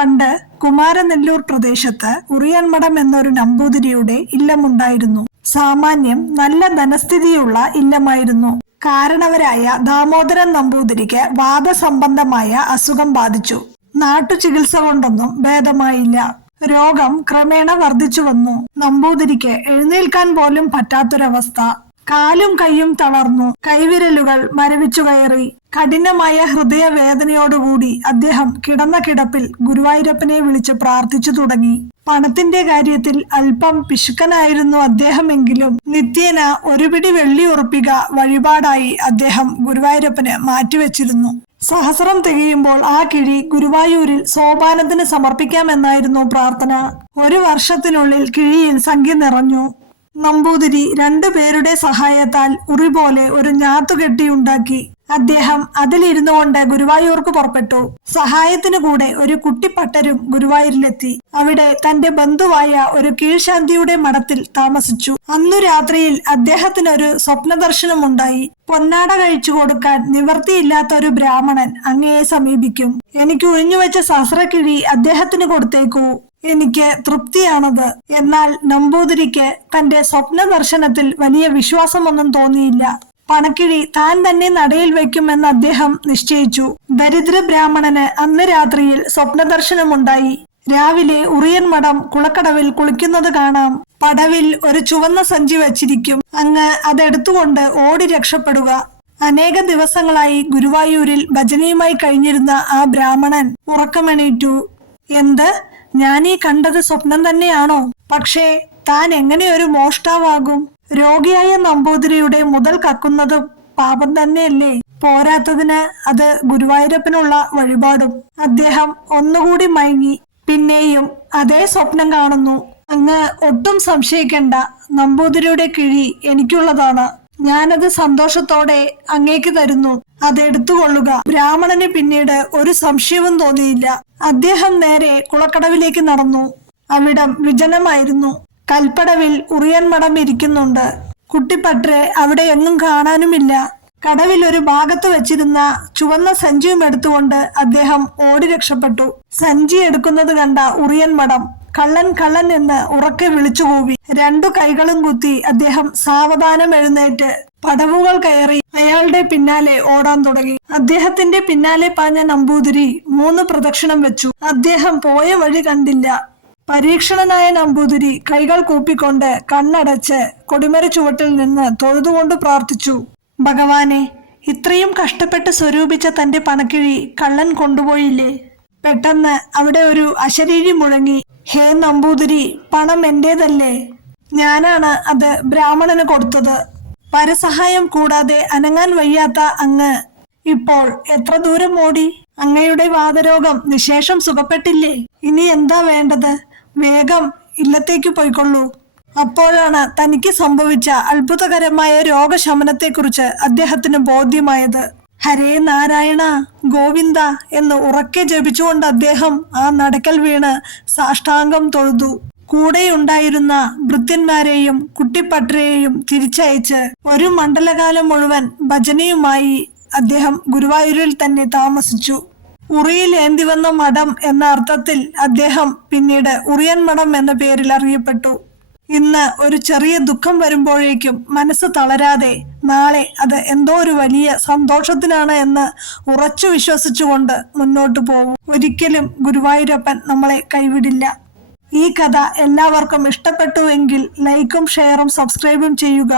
പണ്ട് കുമാരനെല്ലൂർ പ്രദേശത്ത് ഉറിയൻമഠം എന്നൊരു നമ്പൂതിരിയുടെ ഇല്ലമുണ്ടായിരുന്നു. സാമാന്യം നല്ല ധനസ്ഥിതിയുള്ള ഇല്ലമായിരുന്നു. കാരണവരായ ദാമോദരൻ നമ്പൂതിരിക്ക് വാദസംബന്ധമായ അസുഖം ബാധിച്ചു. നാട്ടുചികിത്സ കൊണ്ടൊന്നും ഭേദമായില്ല. രോഗം ക്രമേണ വർദ്ധിച്ചു വന്നു. നമ്പൂതിരിക്ക് എഴുന്നേൽക്കാൻ പോലും പറ്റാത്തൊരവസ്ഥ. കാലും കൈയും തളർന്നു. കൈവിരലുകൾ മരവിച്ചു കയറി. കഠിനമായ ഹൃദയവേദനയോടുകൂടി അദ്ദേഹം കിടന്ന കിടപ്പിൽ ഗുരുവായൂരപ്പനെ വിളിച്ച് പ്രാർത്ഥിച്ചു തുടങ്ങി. പണത്തിന്റെ കാര്യത്തിൽ അല്പം പിശുക്കനായിരുന്നു അദ്ദേഹമെങ്കിലും നിത്യേന ഒരു പിടി വെള്ളി ഉറപ്പിക വഴിപാടായി അദ്ദേഹം ഗുരുവായൂരപ്പന് മാറ്റിവെച്ചിരുന്നു. സഹസ്രം തികയുമ്പോൾ ആ കിഴി ഗുരുവായൂരിൽ സോപാനത്തിന് സമർപ്പിക്കാമെന്നായിരുന്നു പ്രാർത്ഥന. ഒരു വർഷത്തിനുള്ളിൽ കിഴിയിൽ സംഖ്യ നിറഞ്ഞു. നമ്പൂതിരി രണ്ടു പേരുടെ സഹായത്താൽ ഉറി പോലെ ഒരു ഞാത്തുകെട്ടിയുണ്ടാക്കി അദ്ദേഹം അതിലിരുന്നു കൊണ്ട് ഗുരുവായൂർക്ക് പുറപ്പെട്ടു. സഹായത്തിനു കൂടെ ഒരു കുട്ടിപ്പട്ടരും ഗുരുവായൂരിലെത്തി. അവിടെ തന്റെ ബന്ധുവായ ഒരു കീഴ്ശാന്തിയുടെ മഠത്തിൽ താമസിച്ചു. അന്നു രാത്രിയിൽ അദ്ദേഹത്തിന് ഒരു സ്വപ്നദർശനമുണ്ടായി പൊന്നാട കഴിച്ചു കൊടുക്കാൻ നിവർത്തിയില്ലാത്ത ഒരു ബ്രാഹ്മണൻ അങ്ങയെ സമീപിക്കും. എനിക്ക് ഒഴിഞ്ഞുവെച്ച സഹസ്രക്കിഴി അദ്ദേഹത്തിന് കൊടുത്തേക്കൂ. എനിക്ക് തൃപ്തിയാണത്. എന്നാൽ നമ്പൂതിരിക്ക് തന്റെ സ്വപ്ന ദർശനത്തിൽ വലിയ വിശ്വാസമൊന്നും തോന്നിയില്ല. പണക്കിഴി താൻ തന്നെ നടയിൽ വയ്ക്കുമെന്ന് അദ്ദേഹം നിശ്ചയിച്ചു. ദരിദ്ര ബ്രാഹ്മണന് അന്ന് രാത്രിയിൽ സ്വപ്ന ദർശനമുണ്ടായി രാവിലെ ഉറിയൻ മഠം കുളക്കടവിൽ കുളിക്കുന്നത് കാണാം. പടവിൽ ഒരു ചുവന്ന സഞ്ചി വച്ചിരിക്കും. അങ്ങ് അതെടുത്തുകൊണ്ട് ഓടി രക്ഷപ്പെടുക. അനേക ദിവസങ്ങളായി ഗുരുവായൂരിൽ ഭജനയുമായി കഴിഞ്ഞിരുന്ന ആ ബ്രാഹ്മണൻ ഉറക്കമെണീറ്റു. എന്ത്? ഈ കണ്ടത് സ്വപ്നം തന്നെയാണോ? പക്ഷേ താൻ എങ്ങനെ ഒരു മോഷ്ടാവാകും? രോഗിയായ നമ്പൂതിരിയുടെ മുതൽ കക്കുന്നതും പാപം തന്നെയല്ലേ? പോരാത്തതിന് അത് ഗുരുവായൂരപ്പനുള്ള വഴിപാടും. അദ്ദേഹം ഒന്നുകൂടി മയങ്ങി. പിന്നെയും അതേ സ്വപ്നം കാണുന്നു. അങ്ങ് ഒട്ടും സംശയിക്കണ്ട. നമ്പൂതിരിയുടെ കിഴി എനിക്കുള്ളതാണ്. ഞാനത് സന്തോഷത്തോടെ അങ്ങേക്ക് തരുന്നു. അത് എടുത്തുകൊള്ളുക ബ്രാഹ്മണന് പിന്നീട് ഒരു സംശയവും തോന്നിയില്ല. അദ്ദേഹം നേരെ കുളക്കടവിലേക്ക് നടന്നു. അവിടം വിജനമായിരുന്നു. കൽപ്പടവിൽ ഉറിയൻ മഠം ഇരിക്കുന്നുണ്ട്. കുട്ടിപ്പട്രെ അവിടെ എങ്ങും കാണാനുമില്ല. കടവിൽ ഒരു ഭാഗത്ത് വെച്ചിരുന്ന ചുവന്ന സഞ്ചിയും എടുത്തുകൊണ്ട് അദ്ദേഹം ഓടി രക്ഷപ്പെട്ടു. സഞ്ചി എടുക്കുന്നത് കണ്ട ഉറിയൻ മഠം കള്ളൻ കള്ളൻ എന്ന് ഉറക്കെ വിളിച്ചുകൂവി. രണ്ടു കൈകളും കുത്തി അദ്ദേഹം സാവധാനം എഴുന്നേറ്റ് പടവുകൾ കയറി അയാളുടെ പിന്നാലെ ഓടാൻ തുടങ്ങി. അദ്ദേഹത്തിന്റെ പിന്നാലെ പാഞ്ഞ നമ്പൂതിരി മൂന്ന് പ്രദക്ഷിണം വെച്ചു. അദ്ദേഹം പോയ വഴി കണ്ടില്ല. പരീക്ഷണനായ നമ്പൂതിരി കൈകൾ കൂപ്പിക്കൊണ്ട് കണ്ണടച്ച് കൊടിമര ചുവട്ടിൽ നിന്ന് തൊഴുതുകൊണ്ട് പ്രാർത്ഥിച്ചു. ഭഗവാനെ ഇത്രയും കഷ്ടപ്പെട്ട് സ്വരൂപിച്ച തന്റെ പണക്കിഴി കള്ളൻ കൊണ്ടുപോയില്ലേ? പെട്ടെന്ന് അവിടെ ഒരു അശരീരി മുഴങ്ങി. ഹേ നമ്പൂതിരി പണം എന്റേതല്ലേ? ഞാനാണ് അത് ബ്രാഹ്മണന് കൊടുത്തത്. പരസഹായം കൂടാതെ അനങ്ങാൻ വയ്യാത്ത അങ്ങ്. ഇപ്പോൾ എത്ര ദൂരം ഓടി? അങ്ങയുടെ വാതരോഗം നിശേഷം സുഖപ്പെട്ടില്ലേ? ഇനി എന്താ വേണ്ടത്? വേഗം ഇല്ലത്തേക്ക് പോയിക്കൊള്ളൂ. അപ്പോഴാണ് തനിക്ക് സംഭവിച്ച അത്ഭുതകരമായ രോഗശമനത്തെക്കുറിച്ച് അദ്ദേഹത്തിന് ബോധ്യമായത്. ഹരേ നാരായണ ഗോവിന്ദ എന്ന് ഉറക്കെ ജപിച്ചുകൊണ്ട് അദ്ദേഹം ആ നടക്കൽ വീണ് സാഷ്ടാംഗം തൊഴുതു. കൂടെയുണ്ടായിരുന്ന ഭൃത്യന്മാരെയും കുട്ടിപ്പട്ടരെയും തിരിച്ചയച്ച് ഒരു മണ്ഡലകാലം മുഴുവൻ ഭജനയുമായി അദ്ദേഹം ഗുരുവായൂരിൽ തന്നെ താമസിച്ചു. ഉറിയിൽ ഏന്തി വന്ന മഠം എന്ന അർത്ഥത്തിൽ അദ്ദേഹം പിന്നീട് ഉറിയൻ മഠം എന്ന പേരിൽ അറിയപ്പെട്ടു. ഇന്ന് ഒരു ചെറിയ ദുഃഖം വരുമ്പോഴേക്കും മനസ്സ് തളരാതെ നാളെ അത് എന്തോ ഒരു വലിയ സന്തോഷത്തിനാണ് എന്ന് ഉറച്ചു വിശ്വസിച്ചുകൊണ്ട് മുന്നോട്ടു പോകും ഒരിക്കലും ഗുരുവായൂരപ്പൻ നമ്മളെ കൈവിടില്ല. ഈ കഥ എല്ലാവർക്കും ഇഷ്ടപ്പെട്ടുവെങ്കിൽ ലൈക്കും ഷെയറും സബ്സ്ക്രൈബും ചെയ്യുക.